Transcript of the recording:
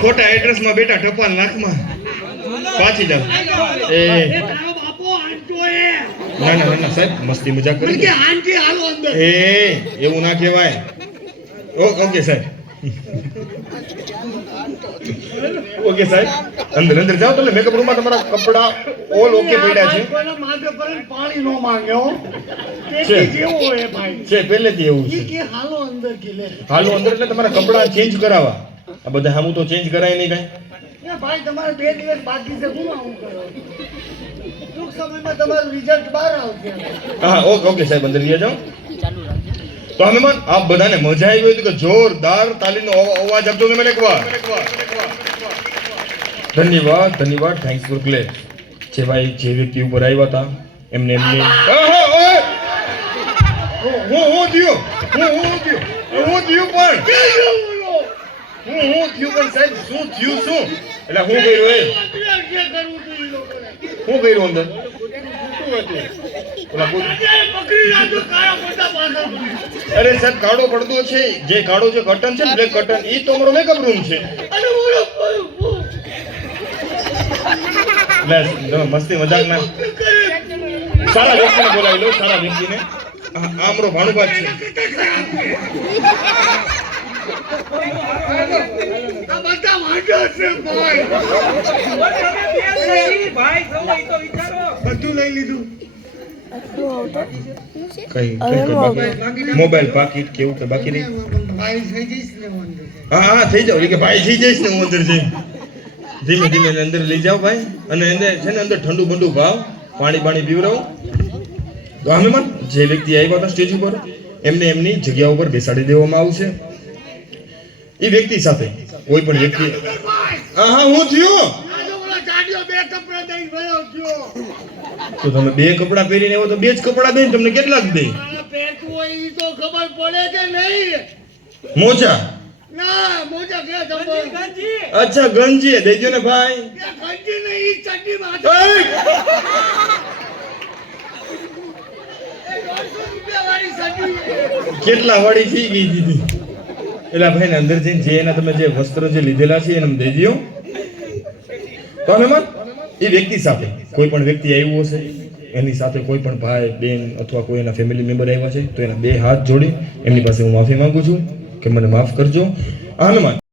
ખોટા એડ્રેસ માં બેટા ટપાલ નાખમાં પાછી જાવ એ ના ના ના સાહેબ મસ્તી મજાક કરી એ એવું ના કહેવાય ઓકે સાહેબ ઓકે સાહેબ અંદર અંદર જાઓ તમે મેકઅપ રૂમ માં તમારા કપડા ઓલ ઓકે પડ્યા છે પાણી નો માંગ્યો છે પહેલેથી એવું છે હાલો અંદર હાલો અંદર એટલે તમારા કપડા ચેન્જ કરાવવા આ બધા હામું તો ચેન્જ કરાય નહીં કઈ ભાઈ તમારે 2 દિવસ બાકી છે શું આવું કરો ટૂંક સમયમાં તમારું રિઝલ્ટ બહાર આવશે હા ઓકે સાહેબ અંદર લઈ જાઓ તો મહેમાન આપ બધાને મજા આવી હોય તો કે જોરદાર તાલીનો અવાજ આપજો તમે એકવાર ધન્યવાદ ધન્યવાદ થેન્ક્સ ફોર ક્લે જે ભાઈ જે વ્યક્તિ ઉપર આવ્યા હતા એમને એમને હું થયું સાહેબ શું થયું શું એટલે હું કર્યું એ હું કર્યું અંદર અરે સાહેબ કાળો પડદો છે જે કાળો જે કર્ટન છે બ્લેક કર્ટન એ તો અમારો મેકઅપ રૂમ છે મસ્તી મજાક ના સારા વ્યક્તિને બોલાવી લો સારા વ્યક્તિને આમરો ભાણુભાત છે બધું લઈ લીધું મોબાઈલ પાકીટ કેવું કે બાકી નહીં હા થઈ જાવ કે ભાઈ થઈ જઈશ ને હું અંદર જઈ ધીમે ધીમે અંદર લઈ જાઓ ભાઈ અને એને છે ને અંદર ઠંડુ બંડુ ભાવ પાણી પીવડાવો તો અમે મન જે વ્યક્તિ આવ્યા હતા સ્ટેજ ઉપર એમને એમની જગ્યા ઉપર બેસાડી દેવામાં આવશે એ વ્યક્તિ સાથે કોઈ પણ વ્યક્તિ હા હું થયો તો તમે 2 કપડા પહેરીને આવો તો 2 જ કપડા દે તમને કેટલા જ દે મોજા અચ્છા ગંજી દેજો ને ભાઈ કેટલા વાળી થઈ ગઈ દીધી એટલે ભાઈ ને અંદર જઈને જે એના તમે જે વસ્ત્ર જે લીધેલા છે એને દઈ દો તો મહેમાન એ વ્યક્તિ સાથે કોઈ પણ વ્યક્તિ આવ્યો હશે એની સાથે કોઈ પણ ભાઈ બેન અથવા કોઈ એના ફેમિલી મેમ્બર આવ્યા છે તો એના 2 હાથ જોડી એમની પાસે હું માફી માંગુ છું કે મને માફ કરજો હનુમાન